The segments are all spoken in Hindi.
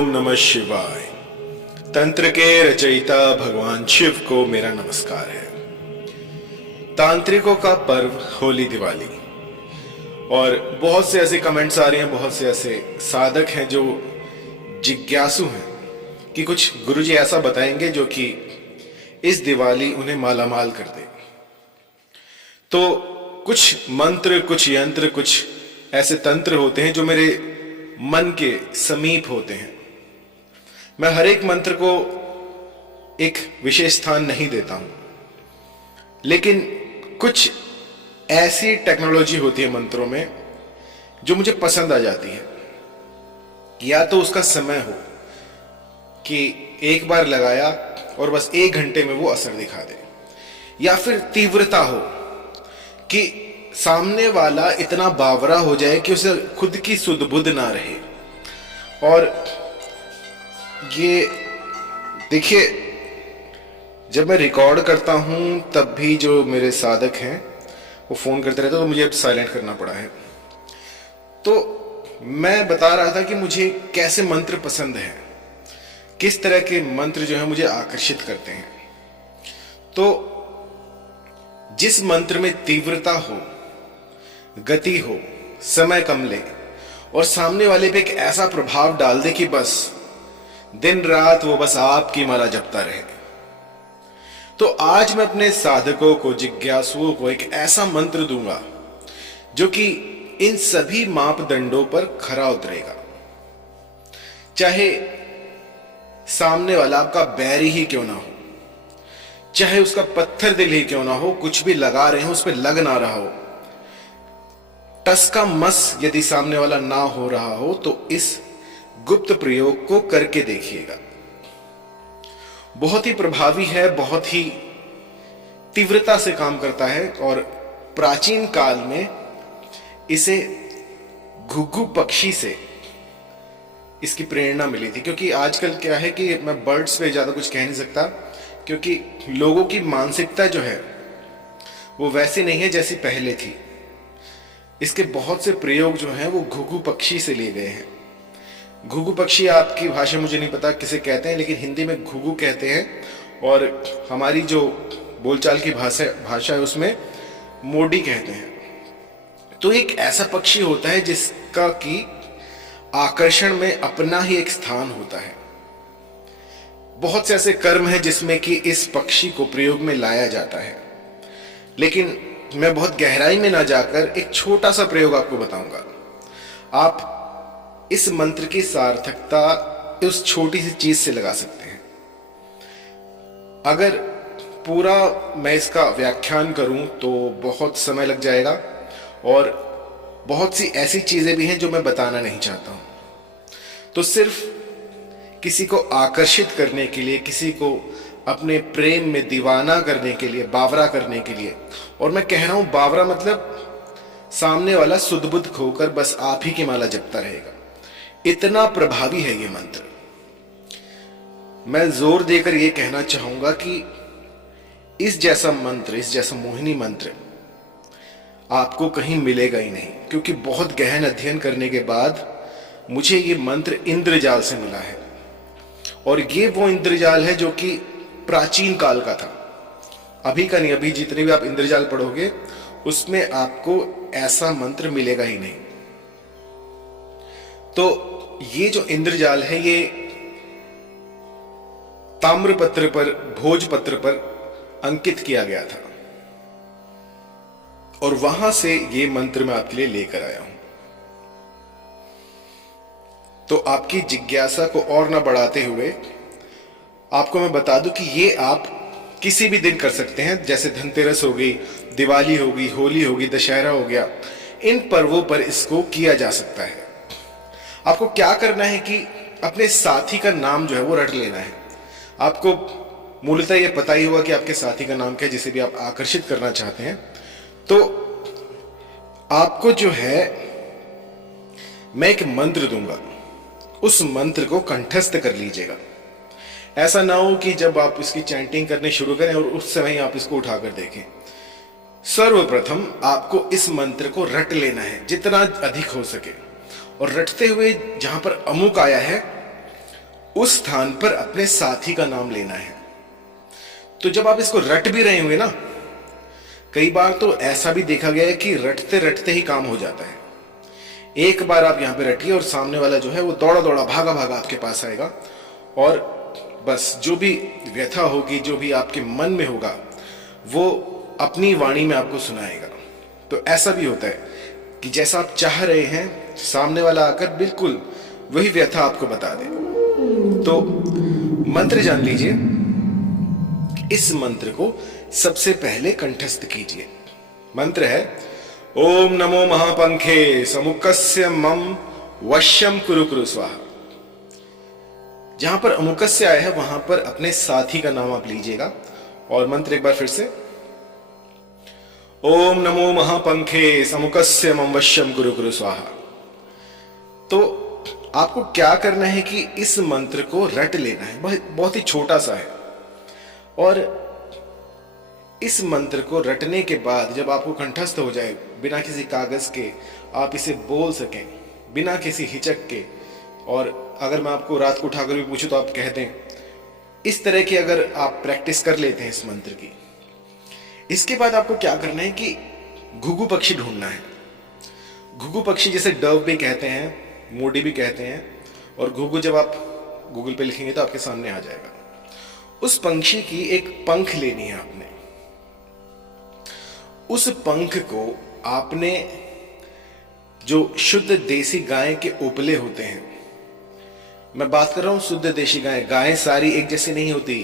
ओम नमः शिवाय। तंत्र के रचयिता भगवान शिव को मेरा नमस्कार है। तांत्रिकों का पर्व होली दिवाली, और बहुत से ऐसे कमेंट्स आ रहे हैं, बहुत से ऐसे साधक हैं जो जिज्ञासु हैं कि कुछ गुरुजी ऐसा बताएंगे जो कि इस दिवाली उन्हें मालामाल कर दे। तो कुछ मंत्र, कुछ यंत्र, कुछ ऐसे तंत्र होते हैं जो मेरे मन के समीप होते हैं। मैं हर एक मंत्र को एक विशेष स्थान नहीं देता हूं, लेकिन कुछ ऐसी टेक्नोलॉजी होती है मंत्रों में जो मुझे पसंद आ जाती है। या तो उसका समय हो कि एक बार लगाया और बस 1 घंटे में वो असर दिखा दे, या फिर तीव्रता हो कि सामने वाला इतना बावरा हो जाए कि उसे खुद की सुध बुध ना रहे। और ये देखिए, जब मैं रिकॉर्ड करता हूं तब भी जो मेरे साधक हैं वो फोन करते रहते, तो मुझे अब साइलेंट करना पड़ा है। तो मैं बता रहा था कि मुझे कैसे मंत्र पसंद है, किस तरह के मंत्र जो है मुझे आकर्षित करते हैं। तो जिस मंत्र में तीव्रता हो, गति हो, समय कम ले और सामने वाले पे एक ऐसा प्रभाव डाल दे कि बस दिन रात वो बस आपकी माला जपता रहे, तो आज मैं अपने साधकों को, जिज्ञासुओं को एक ऐसा मंत्र दूंगा जो कि इन सभी मापदंडों पर खरा उतरेगा। चाहे सामने वाला आपका बैरी ही क्यों ना हो, चाहे उसका पत्थर दिल ही क्यों ना हो, कुछ भी लगा रहे हो उस पर लग ना रहा हो, टस का मस यदि सामने वाला ना हो रहा हो, तो इस गुप्त प्रयोग को करके देखिएगा। बहुत ही प्रभावी है, बहुत ही तीव्रता से काम करता है। और प्राचीन काल में इसे घुघु पक्षी से इसकी प्रेरणा मिली थी, क्योंकि आजकल क्या है कि मैं बर्ड्स पे ज्यादा कुछ कह नहीं सकता, क्योंकि लोगों की मानसिकता जो है वो वैसी नहीं है जैसी पहले थी। इसके बहुत से प्रयोग जो हैं वो घुघु पक्षी से लिए गए हैं। घुघु पक्षी आपकी भाषा मुझे नहीं पता किसे कहते हैं, लेकिन हिंदी में घुघु कहते हैं, और हमारी जो बोलचाल की भाषा है उसमें मोडी कहते हैं। तो एक ऐसा पक्षी होता है जिसका कि आकर्षण में अपना ही एक स्थान होता है। बहुत से ऐसे कर्म हैं जिसमें कि इस पक्षी को प्रयोग में लाया जाता है, लेकिन मैं बहुत गहराई में ना जाकर एक छोटा सा प्रयोग आपको बताऊंगा। आप इस मंत्र की सार्थकता उस छोटी सी चीज से लगा सकते हैं। अगर पूरा मैं इसका व्याख्यान करूं तो बहुत समय लग जाएगा, और बहुत सी ऐसी चीजें भी हैं जो मैं बताना नहीं चाहता हूं। तो सिर्फ किसी को आकर्षित करने के लिए, किसी को अपने प्रेम में दीवाना करने के लिए, बावरा करने के लिए, और मैं कह रहा हूं बावरा मतलब सामने वाला सुध-बुध खोकर बस आप ही की माला जपता रहेगा, इतना प्रभावी है ये मंत्र। मैं जोर देकर यह कहना चाहूंगा कि इस जैसा मंत्र, इस जैसा मोहिनी मंत्र आपको कहीं मिलेगा ही नहीं, क्योंकि बहुत गहन अध्ययन करने के बाद मुझे ये मंत्र इंद्रजाल से मिला है। और ये वो इंद्रजाल है जो कि प्राचीन काल का था, अभी का नहीं। अभी जितने भी आप इंद्रजाल पढ़ोगे उसमें आपको ऐसा मंत्र मिलेगा ही नहीं। तो ये जो इंद्रजाल है ये ताम्रपत्र पर, भोजपत्र पर अंकित किया गया था, और वहां से ये मंत्र मैं आपके लिए लेकर आया हूं। तो आपकी जिज्ञासा को और ना बढ़ाते हुए आपको मैं बता दूं कि ये आप किसी भी दिन कर सकते हैं। जैसे धनतेरस हो गई, दिवाली हो गई, होली हो गई, दशहरा हो गया, इन पर्वों पर इसको किया जा सकता है। आपको क्या करना है कि अपने साथी का नाम जो है वो रट लेना है। आपको मूलतः ये पता ही होगा कि आपके साथी का नाम क्या है, जिसे भी आप आकर्षित करना चाहते हैं। तो आपको जो है मैं एक मंत्र दूंगा, उस मंत्र को कंठस्थ कर लीजिएगा। ऐसा ना हो कि जब आप इसकी चैंटिंग करने शुरू करें और उस समय आप इसको उठाकर देखें। सर्वप्रथम आपको इस मंत्र को रट लेना है जितना अधिक हो सके, और रटते हुए जहां पर अमुक आया है उस स्थान पर अपने साथी का नाम लेना है। तो जब आप इसको रट भी रहे होंगे ना, कई बार तो ऐसा भी देखा गया है कि रटते रटते ही काम हो जाता है। एक बार आप यहां पे रटिए और सामने वाला जो है वो दौड़ा दौड़ा भागा भागा आपके पास आएगा और बस जो भी व्यथा होगी, जो भी आपके मन में होगा, वो अपनी वाणी में आपको सुनाएगा। तो ऐसा भी होता है कि जैसा आप चाह रहे हैं, सामने वाला आकर बिल्कुल वही व्यथा आपको बता दे। तो मंत्र जान लीजिए। इस मंत्र को सबसे पहले कंठस्थ कीजिए। मंत्र है ओम नमो महापंखे समुकस्य मम वश्यम कुरु कुरु स्वाहा। जहां पर अमुकस्य आया है वहां पर अपने साथी का नाम आप लीजिएगा। और मंत्र एक बार फिर से, ओम नमो महापंखे समुकस्य मम वश्यम कुरु कुरु स्वाहा। तो आपको क्या करना है कि इस मंत्र को रट लेना है। बहुत ही छोटा सा है। और इस मंत्र को रटने के बाद जब आपको कंठस्थ हो जाए, बिना किसी कागज के आप इसे बोल सकें, बिना किसी हिचक के, और अगर मैं आपको रात को उठाकर भी पूछूं तो आप कह दें, इस तरह की अगर आप प्रैक्टिस कर लेते हैं इस मंत्र की, इसके बाद आपको क्या करना है कि घुघु पक्षी ढूंढना है। घुघु पक्षी जैसे डव भी कहते हैं, मोडी भी कहते हैं, और घुघु जब आप गूगल पे लिखेंगे तो आपके सामने आ जाएगा। उस पंक्षी की एक पंख लेनी है आपने। उस पंख को आपने, जो शुद्ध देसी गाय के उपले होते हैं, मैं बात कर रहा हूं शुद्ध देसी गाय। गायें सारी एक जैसी नहीं होती,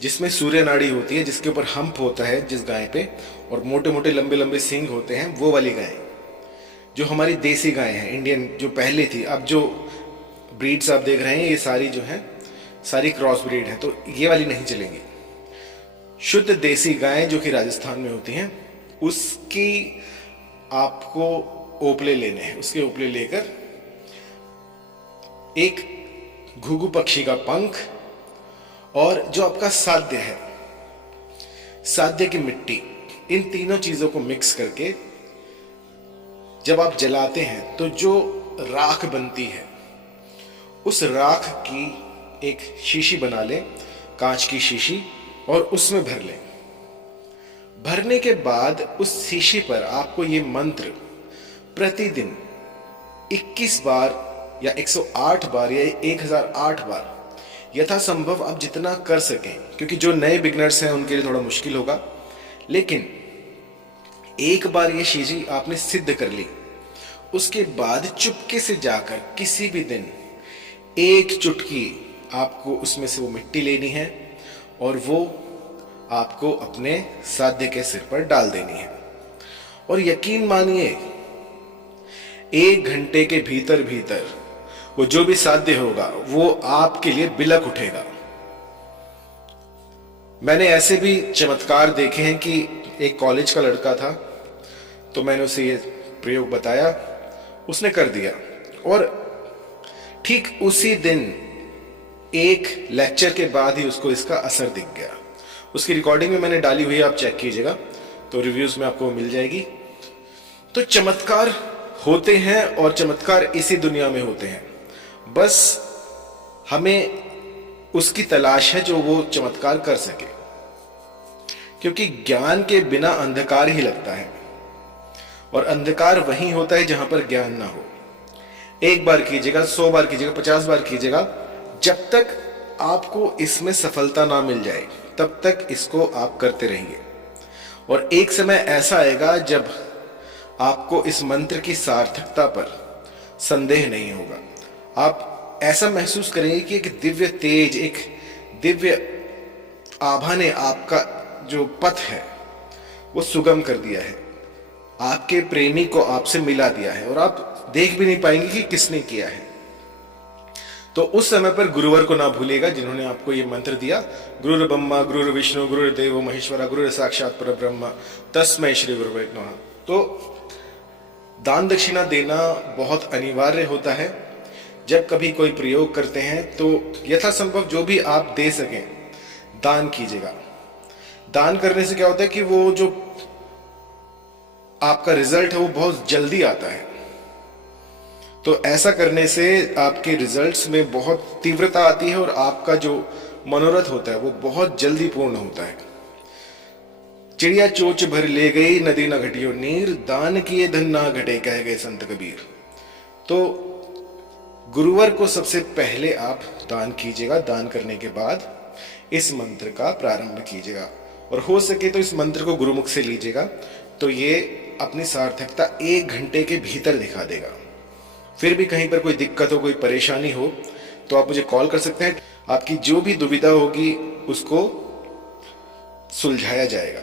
जिसमें सूर्य नाड़ी होती है, जिसके ऊपर हम्प होता है जिस गाय पे, और मोटे मोटे लंबे लंबे सींग होते हैं, वो वाली गाय जो हमारी देसी गाय है, इंडियन जो पहले थी। अब जो ब्रीड्स आप देख रहे हैं ये सारी जो है सारी क्रॉस ब्रीड है, तो ये वाली नहीं चलेंगी। शुद्ध देसी गाय जो कि राजस्थान में होती हैं, उसकी आपको ओपले लेने हैं। उसके ओपले लेकर एक घुघु पक्षी का पंख और जो आपका साध्य है, साध्य की मिट्टी, इन तीनों चीजों को मिक्स करके जब आप जलाते हैं तो जो राख बनती है, उस राख की एक शीशी बना लें, कांच की शीशी, और उसमें भर लें। भरने के बाद उस शीशी पर आपको ये मंत्र प्रतिदिन 21 बार या 108 बार या 1008 बार यथासंभव आप जितना कर सकें, क्योंकि जो नए बिगनर्स हैं उनके लिए थोड़ा मुश्किल होगा, लेकिन एक बार ये शीशी आपने सिद्ध कर ली, उसके बाद चुपके से जाकर किसी भी दिन एक चुटकी आपको उसमें से वो मिट्टी लेनी है और वो आपको अपने साध्य के सिर पर डाल देनी है। और यकीन मानिए 1 घंटे के भीतर भीतर वो जो भी साध्य होगा वो आपके लिए बिलक उठेगा। मैंने ऐसे भी चमत्कार देखे हैं कि एक कॉलेज का लड़का था, तो मैंने उसे ये प्रयोग बताया, उसने कर दिया, और ठीक उसी दिन एक लेक्चर के बाद ही उसको इसका असर दिख गया। उसकी रिकॉर्डिंग में मैंने डाली हुई है, आप चेक कीजिएगा, तो रिव्यूज में आपको मिल जाएगी। तो चमत्कार होते हैं और चमत्कार इसी दुनिया में होते हैं, बस हमें उसकी तलाश है जो वो चमत्कार कर सके, क्योंकि ज्ञान के बिना अंधकार ही लगता है, और अंधकार वहीं होता है जहां पर ज्ञान ना हो। 1 बार कीजिएगा, 100 बार कीजिएगा, 50 बार कीजिएगा, जब तक आपको इसमें सफलता ना मिल जाए तब तक इसको आप करते रहिए। और एक समय ऐसा आएगा जब आपको इस मंत्र की सार्थकता पर संदेह नहीं होगा। आप ऐसा महसूस करेंगे कि एक दिव्य तेज, एक दिव्य आभा ने आपका जो पथ है वो सुगम कर दिया है, आपके प्रेमी को आपसे मिला दिया है, और आप देख भी नहीं पाएंगे कि किसने किया है। तो उस समय पर गुरुवर को ना भूलिएगा जिन्होंने आपको ये मंत्र दिया, गुरुर ब्रह्मा गुरुर विष्णु गुरुर्देव महेश्वरा गुरुर साक्षात परब्रह्म तस्मै श्री गुरुवे नमः। तो दान दक्षिणा देना बहुत अनिवार्य होता है। जब कभी कोई प्रयोग करते हैं तो यथासंभव जो भी आप दे सकें दान कीजिएगा। दान करने से क्या होता है कि वो जो आपका रिजल्ट है वो बहुत जल्दी आता है। तो ऐसा करने से आपके रिजल्ट्स में बहुत तीव्रता आती है और आपका जो मनोरथ होता है वो बहुत जल्दी पूर्ण होता है। चिड़िया चोच भर ले गई, नदी न घटियो नीर, दान किए धन ना घटे, कह गए संत कबीर। तो गुरुवार को सबसे पहले आप दान कीजिएगा। दान करने के बाद इस मंत्र का प्रारंभ कीजिएगा और हो सके तो इस मंत्र को गुरुमुख से लीजिएगा, तो ये अपनी सार्थकता 1 घंटे के भीतर दिखा देगा। फिर भी कहीं पर कोई दिक्कत हो, कोई परेशानी हो, तो आप मुझे कॉल कर सकते हैं। आपकी जो भी दुविधा होगी उसको सुलझाया जाएगा।